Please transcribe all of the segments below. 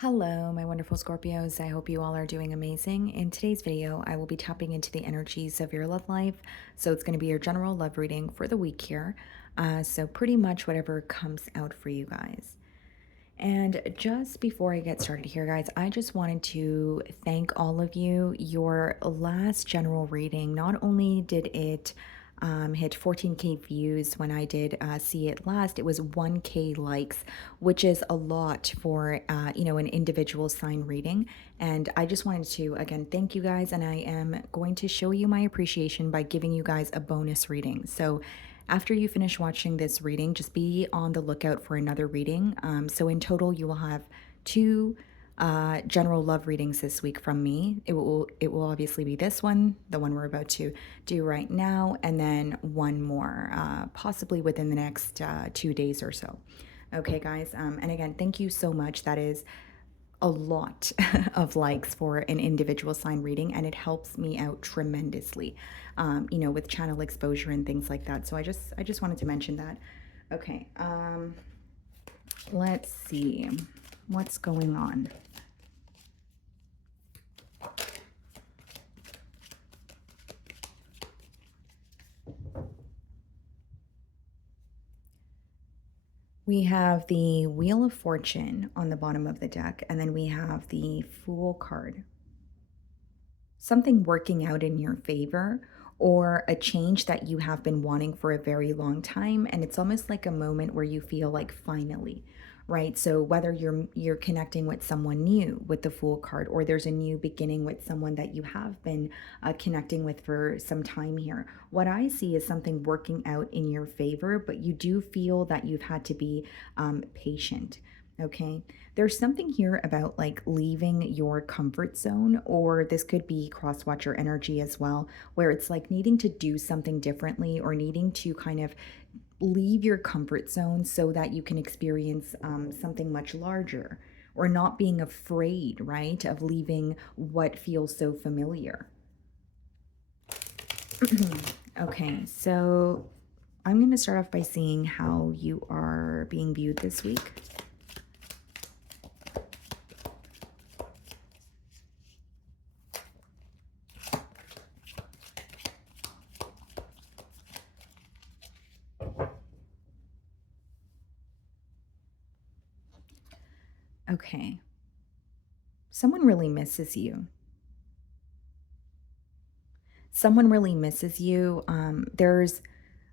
Hello, my wonderful Scorpios. I hope you all are doing amazing. In today's video, I will be tapping into the energies of your love life. So it's going to be your general love reading for the week here. So pretty much whatever comes out for you guys. And just before I get started here, guys, I just wanted to thank all of you. Your last general reading, not only did it hit 14K views when I did see it last, it was 1K likes, which is a lot for, an individual sign reading. And I just wanted to, again, thank you guys. And I am going to show you my appreciation by giving you guys a bonus reading. So after you finish watching this reading, just be on the lookout for another reading. So in total, you will have two general love readings this week from me. It will obviously be this one, the one we're about to do right now, and then one more, possibly within the next 2 days or so. Okay, guys. And again, thank you so much. That is a lot of likes for an individual sign reading, and it helps me out tremendously, with channel exposure and things like that. So I just wanted to mention that. Okay, let's see what's going on. We have the Wheel of Fortune on the bottom of the deck, and then we have the Fool card. Something working out in your favor, or a change that you have been wanting for a very long time, and it's almost like a moment where you feel like finally, right? So whether you're connecting with someone new with the Fool card, or there's a new beginning with someone that you have been connecting with for some time here, what I see is something working out in your favor, but you do feel that you've had to be patient. Okay, there's something here about like leaving your comfort zone, or this could be cross watcher energy as well, where it's like needing to do something differently or needing to kind of leave your comfort zone so that you can experience something much larger, or not being afraid, right, of leaving what feels so familiar. Okay, so I'm going to start off by seeing how you are being viewed this week. Okay. Someone really misses you. Someone really misses you. There's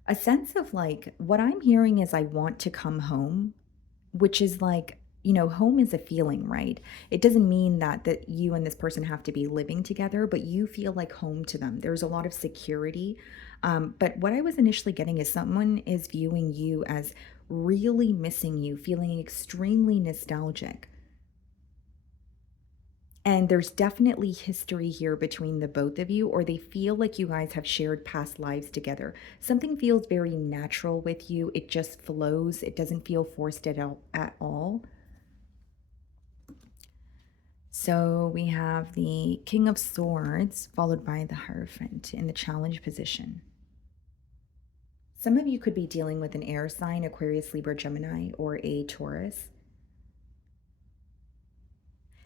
a sense of like, what I'm hearing is I want to come home, which is like, home is a feeling, right? It doesn't mean that you and this person have to be living together, but you feel like home to them. There's a lot of security. But what I was initially getting is someone is viewing you as really missing you, feeling extremely nostalgic. And there's definitely history here between the both of you, or they feel like you guys have shared past lives together. Something feels very natural with you. It just flows. It doesn't feel forced at all. So we have the King of Swords followed by the Hierophant in the challenge position. Some of you could be dealing with an air sign, Aquarius, Libra, Gemini, or a Taurus.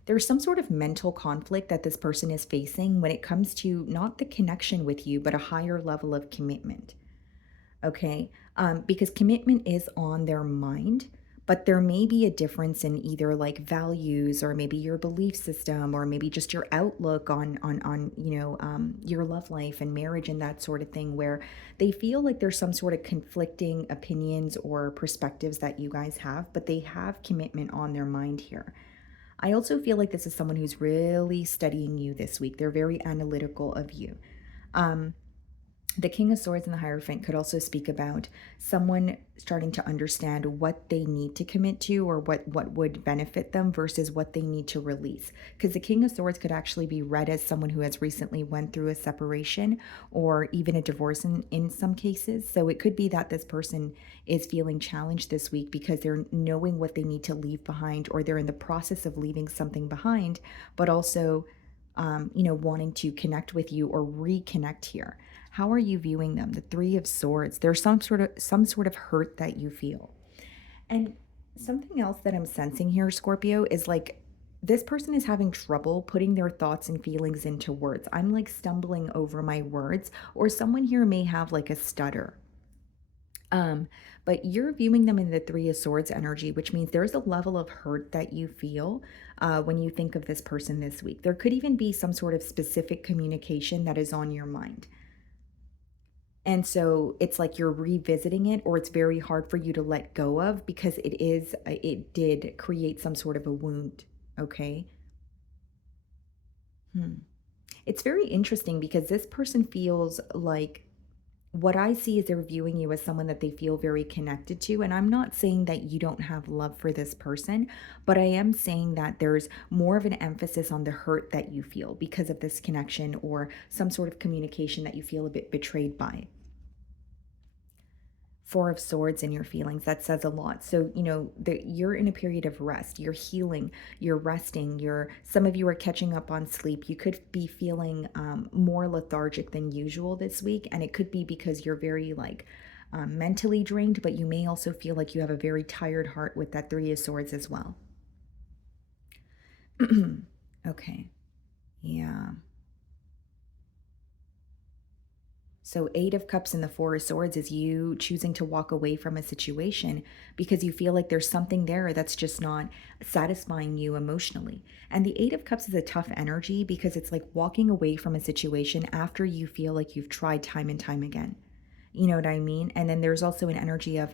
There's some sort of mental conflict that this person is facing when it comes to not the connection with you, but a higher level of commitment. Okay. Because commitment is on their mind, but there may be a difference in either like values, or maybe your belief system, or maybe just your outlook on your love life and marriage and that sort of thing, where they feel like there's some sort of conflicting opinions or perspectives that you guys have, but they have commitment on their mind here. I also feel like this is someone who's really studying you this week. They're very analytical of you. Um, the King of Swords and the Hierophant could also speak about someone starting to understand what they need to commit to, or what would benefit them versus what they need to release. Because the King of Swords could actually be read as someone who has recently went through a separation or even a divorce in some cases. So it could be that this person is feeling challenged this week because they're knowing what they need to leave behind, or they're in the process of leaving something behind, but also wanting to connect with you or reconnect here. How are you viewing them? The Three of Swords. There's some sort of hurt that you feel. And something else that I'm sensing here, Scorpio, is like This person is having trouble putting their thoughts and feelings into words. I'm like stumbling over my words, or someone here may have like a stutter. Um, but you're viewing them in the Three of Swords energy, which means there's a level of hurt that you feel when you think of this person this week. There could even be some sort of specific communication that is on your mind. And so it's like you're revisiting it, or it's very hard for you to let go of because it did create some sort of a wound. Okay. Hmm. It's very interesting because this person feels like what I see is they're viewing you as someone that they feel very connected to. And I'm not saying that you don't have love for this person, but I am saying that there's more of an emphasis on the hurt that you feel because of this connection or some sort of communication that you feel a bit betrayed by. Four of Swords in your feelings, that says a lot. So, you're in a period of rest. You're healing, you're resting, some of you are catching up on sleep. You could be feeling more lethargic than usual this week, and it could be because you're very like mentally drained, but you may also feel like you have a very tired heart with that Three of Swords as well. Okay. Yeah. So, Eight of Cups and the Four of Swords is you choosing to walk away from a situation because you feel like there's something there that's just not satisfying you emotionally. And the Eight of Cups is a tough energy because it's like walking away from a situation after you feel like you've tried time and time again. You know what I mean? And then there's also an energy of,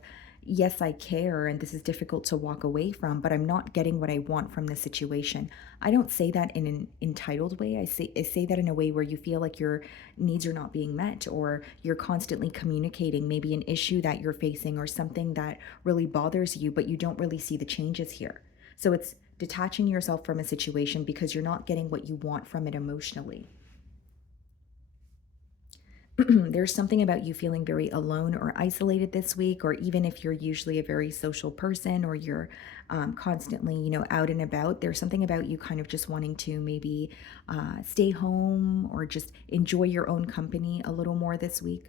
yes, I care, and this is difficult to walk away from, but I'm not getting what I want from the situation. I don't say that in an entitled way. I say that in a way where you feel like your needs are not being met, or you're constantly communicating maybe an issue that you're facing or something that really bothers you, but you don't really see the changes here. So it's detaching yourself from a situation because you're not getting what you want from it emotionally. There's something about you feeling very alone or isolated this week, or even if you're usually a very social person or you're constantly, out and about, there's something about you kind of just wanting to maybe stay home or just enjoy your own company a little more this week.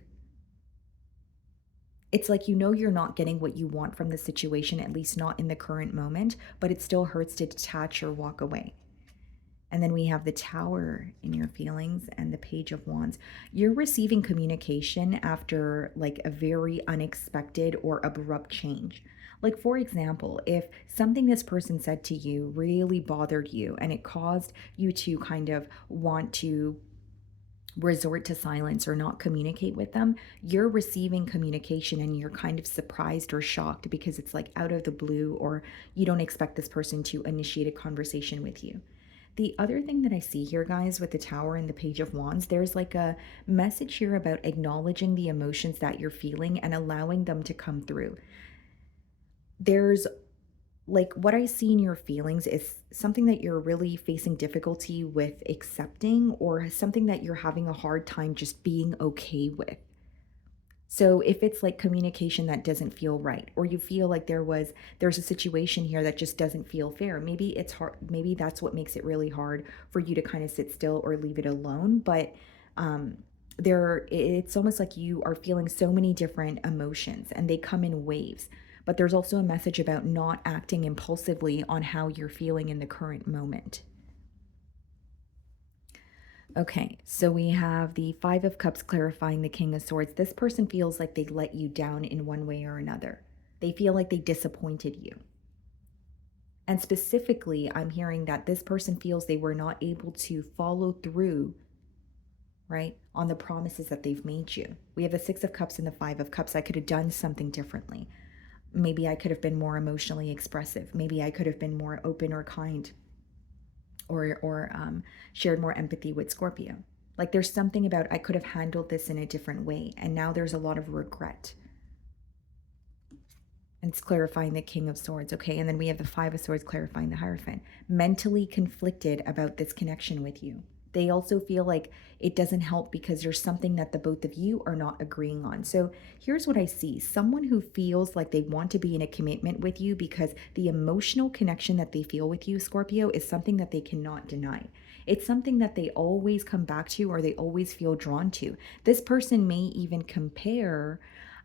It's like you're not getting what you want from the situation, at least not in the current moment, but it still hurts to detach or walk away. And then we have the Tower in your feelings and the Page of Wands. You're receiving communication after like a very unexpected or abrupt change. Like, for example, if something this person said to you really bothered you and it caused you to kind of want to resort to silence or not communicate with them, you're receiving communication and you're kind of surprised or shocked because it's like out of the blue, or you don't expect this person to initiate a conversation with you. The other thing that I see here, guys, with the Tower and the Page of Wands, there's like a message here about acknowledging the emotions that you're feeling and allowing them to come through. There's like what I see in your feelings is something that you're really facing difficulty with accepting, or something that you're having a hard time just being okay with. So if it's like communication that doesn't feel right, or you feel like there's a situation here that just doesn't feel fair, maybe it's hard, maybe that's what makes it really hard for you to kind of sit still or leave it alone. But it's almost like you are feeling so many different emotions and they come in waves. But there's also a message about not acting impulsively on how you're feeling in the current moment. Okay, so we have the Five of Cups clarifying the King of Swords. This person feels like they let you down in one way or another. They feel like they disappointed you. And specifically, I'm hearing that this person feels they were not able to follow through, right, on the promises that they've made you. We have the Six of Cups and the Five of Cups. I could have done something differently. Maybe I could have been more emotionally expressive. Maybe I could have been more open or kind, or shared more empathy with Scorpio. Like, there's something about I could have handled this in a different way, and now there's a lot of regret. And it's clarifying the King of Swords, okay? And then we have the Five of Swords clarifying the Hierophant. Mentally conflicted about this connection with you. They also feel like it doesn't help because there's something that the both of you are not agreeing on. So here's what I see: someone who feels like they want to be in a commitment with you because the emotional connection that they feel with you, Scorpio, is something that they cannot deny. It's something that they always come back to, or they always feel drawn to. This person may even compare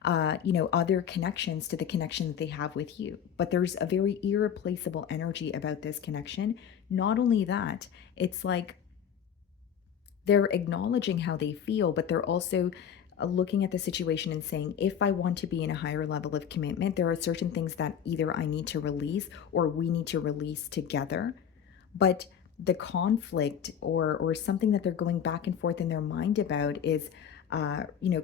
other connections to the connection that they have with you. But there's a very irreplaceable energy about this connection. Not only that, it's like they're acknowledging how they feel, but they're also looking at the situation and saying, if I want to be in a higher level of commitment, there are certain things that either I need to release or we need to release together. But the conflict or something that they're going back and forth in their mind about is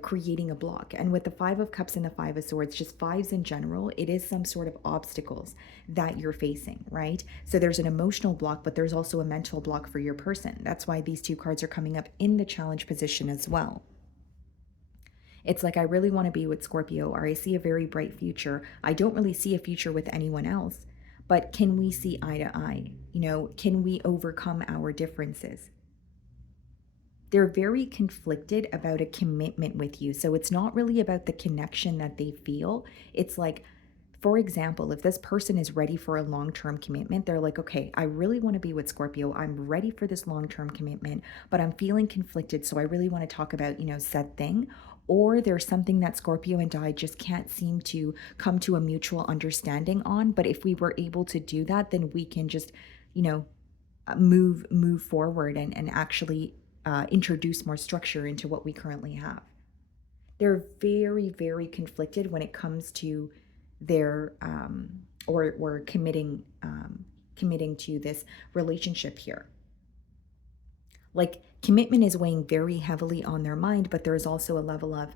creating a block. And with the Five of Cups and the Five of Swords, just fives in general, it is some sort of obstacles that you're facing, right? So there's an emotional block, but there's also a mental block for your person. That's why these two cards are coming up in the challenge position as well. It's like, I really want to be with Scorpio, or I see a very bright future. I don't really see a future with anyone else, but can we see eye to eye? Can we overcome our differences? They're very conflicted about a commitment with you. So it's not really about the connection that they feel. It's like, for example, if this person is ready for a long term commitment, they're like, okay, I really want to be with Scorpio. I'm ready for this long term commitment, but I'm feeling conflicted. So I really want to talk about, said thing. Or there's something that Scorpio and I just can't seem to come to a mutual understanding on. But if we were able to do that, then we can just, you know, move forward and actually introduce more structure into what we currently have. They're very, very conflicted when it comes to their or committing to this relationship here. Like, commitment is weighing very heavily on their mind, but there's also a level of,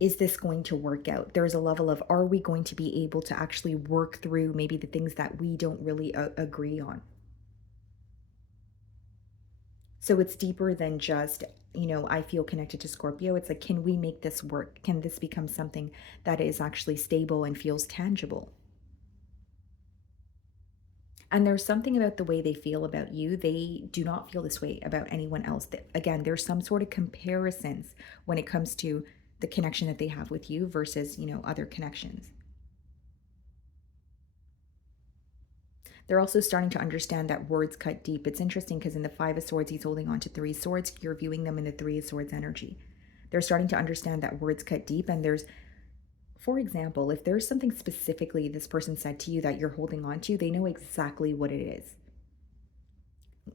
is this going to work out? There's a level of, are we going to be able to actually work through maybe the things that we don't really agree on? So it's deeper than just, I feel connected to Scorpio. It's like, can we make this work? Can this become something that is actually stable and feels tangible? And there's something about the way they feel about you. They do not feel this way about anyone else. Again, there's some sort of comparisons when it comes to the connection that they have with you versus, other connections. They're also starting to understand that words cut deep. It's interesting because in the Five of Swords, he's holding on to Three Swords. You're viewing them in the Three of Swords energy. They're starting to understand that words cut deep. And there's, for example, if there's something specifically this person said to you that you're holding on to, they know exactly what it is.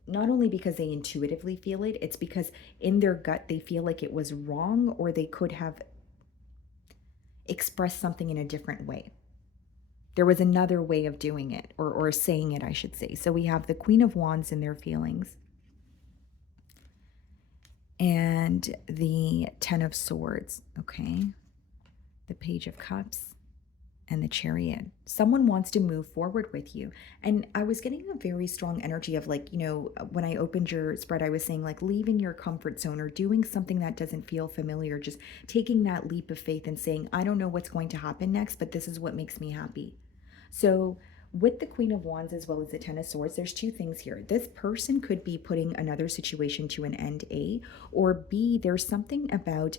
Not only because they intuitively feel it, it's because in their gut they feel like it was wrong, or they could have expressed something in a different way. There was another way of doing it, or saying it, I should say. So we have the Queen of Wands in their feelings, and the Ten of Swords, okay? The Page of Cups, and the Chariot. Someone wants to move forward with you. And I was getting a very strong energy of, like, when I opened your spread, I was saying, like, leaving your comfort zone or doing something that doesn't feel familiar, just taking that leap of faith and saying, I don't know what's going to happen next, but this is what makes me happy. So with the Queen of Wands as well as the Ten of Swords, there's two things here. This person could be putting another situation to an end, A, or B, there's something about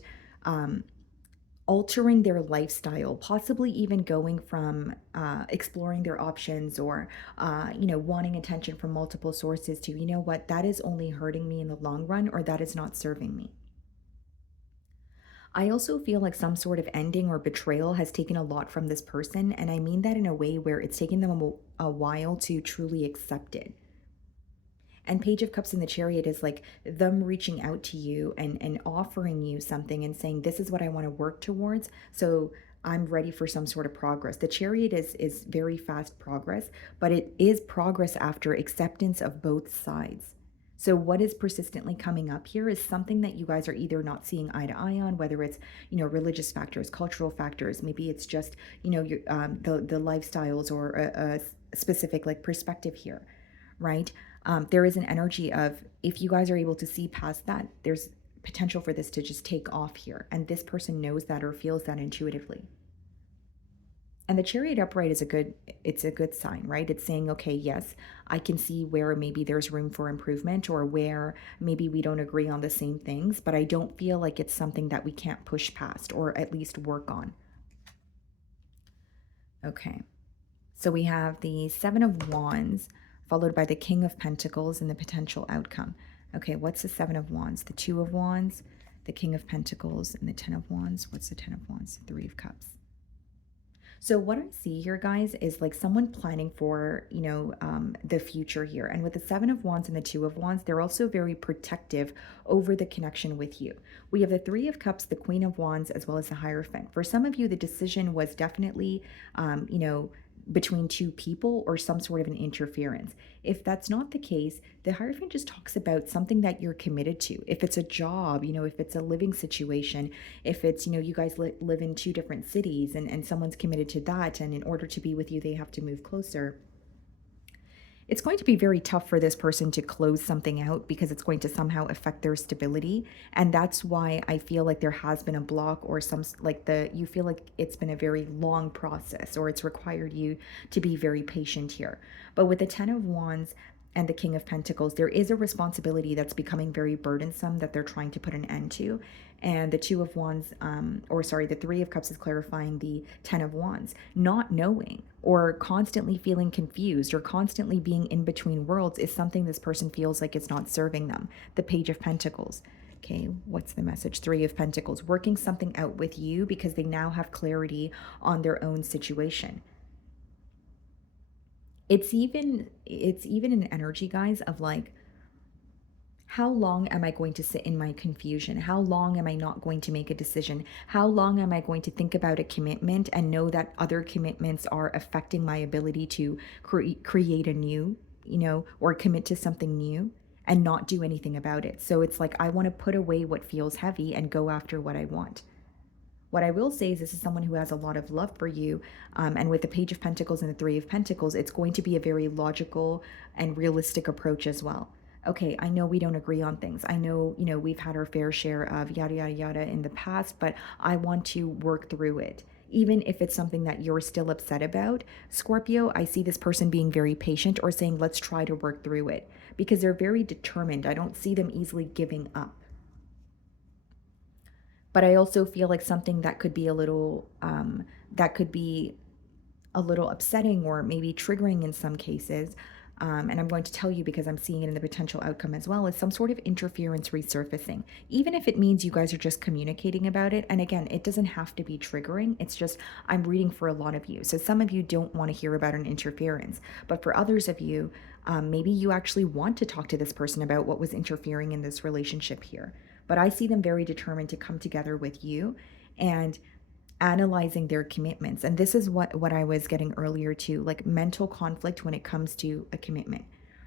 altering their lifestyle, possibly even going from exploring their options, or wanting attention from multiple sources, to, you know what, that is only hurting me in the long run, or that is not serving me. I also feel like some sort of ending or betrayal has taken a lot from this person, and I mean that in a way where it's taken them a while to truly accept it. And Page of Cups in the Chariot is like them reaching out to you and offering you something and saying, this is what I want to work towards. So I'm ready for some sort of progress. The Chariot is very fast progress, but it is progress after acceptance of both sides. So what is persistently coming up here is something that you guys are either not seeing eye to eye on, whether it's, religious factors, cultural factors, maybe it's just, your, the lifestyles, or a specific like perspective here, right? There is an energy of, if you guys are able to see past that, there's potential for this to just take off here. And this person knows that or feels that intuitively. And the Chariot upright is it's a good sign, right? It's saying, okay, yes, I can see where maybe there's room for improvement, or where maybe we don't agree on the same things, but I don't feel like it's something that we can't push past, or at least work on. Okay. So we have the Seven of Wands, followed by the King of Pentacles and the potential outcome. Okay, what's the Seven of Wands? The Two of Wands, the King of Pentacles, and the Ten of Wands. What's the Ten of Wands? Three of Cups. So what I see here, guys, is like someone planning for, the future here. And with the Seven of Wands and the Two of Wands, they're also very protective over the connection with you. We have the Three of Cups, the Queen of Wands, as well as the Hierophant. For some of you, the decision was definitely, between two people or some sort of an interference. If that's not the case, the Hierophant just talks about something that you're committed to. If it's a job, if it's a living situation, if it's, you guys live in two different cities and someone's committed to that, and in order to be with you, they have to move closer. It's going to be very tough for this person to close something out because it's going to somehow affect their stability. And that's why I feel like there has been a block, or you feel like it's been a very long process, or it's required you to be very patient here. But with the Ten of Wands and the King of Pentacles, there is a responsibility that's becoming very burdensome that they're trying to put an end to. And the Two of Wands, the Three of Cups is clarifying the Ten of Wands. Not knowing or constantly feeling confused or constantly being in between worlds is something this person feels like it's not serving them. The Page of Pentacles. Okay, what's the message? Three of Pentacles. Working something out with you because they now have clarity on their own situation. It's even an energy, guys, of like, how long am I going to sit in my confusion? How long am I not going to make a decision? How long am I going to think about a commitment and know that other commitments are affecting my ability to create a new, or commit to something new and not do anything about it? So it's like, I want to put away what feels heavy and go after what I want. What I will say is this is someone who has a lot of love for you. And with the Page of Pentacles and the Three of Pentacles, it's going to be a very logical and realistic approach as well. Okay, I know we don't agree on things. I know, we've had our fair share of yada, yada, yada in the past, but I want to work through it. Even if it's something that you're still upset about, Scorpio, I see this person being very patient or saying, let's try to work through it, because they're very determined. I don't see them easily giving up. But I also feel like something that could be a little upsetting or maybe triggering in some cases, and I'm going to tell you because I'm seeing it in the potential outcome as well, is some sort of interference resurfacing, even if it means you guys are just communicating about it. And again, it doesn't have to be triggering. It's just, I'm reading for a lot of you. So some of you don't want to hear about an interference, but for others of you, maybe you actually want to talk to this person about what was interfering in this relationship here. But I see them very determined to come together with you and analyzing their commitments. And this is what I was getting earlier too, like mental conflict when it comes to a commitment,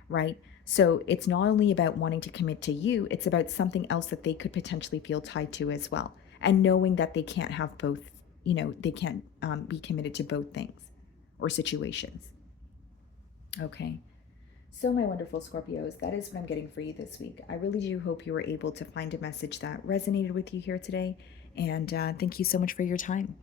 right? So it's not only about wanting to commit to you, it's about something else that they could potentially feel tied to as well. And knowing that they can't have both, they can't be committed to both things or situations. Okay. So my wonderful Scorpios, that is what I'm getting for you this week. I really do hope you were able to find a message that resonated with you here today. And thank you so much for your time.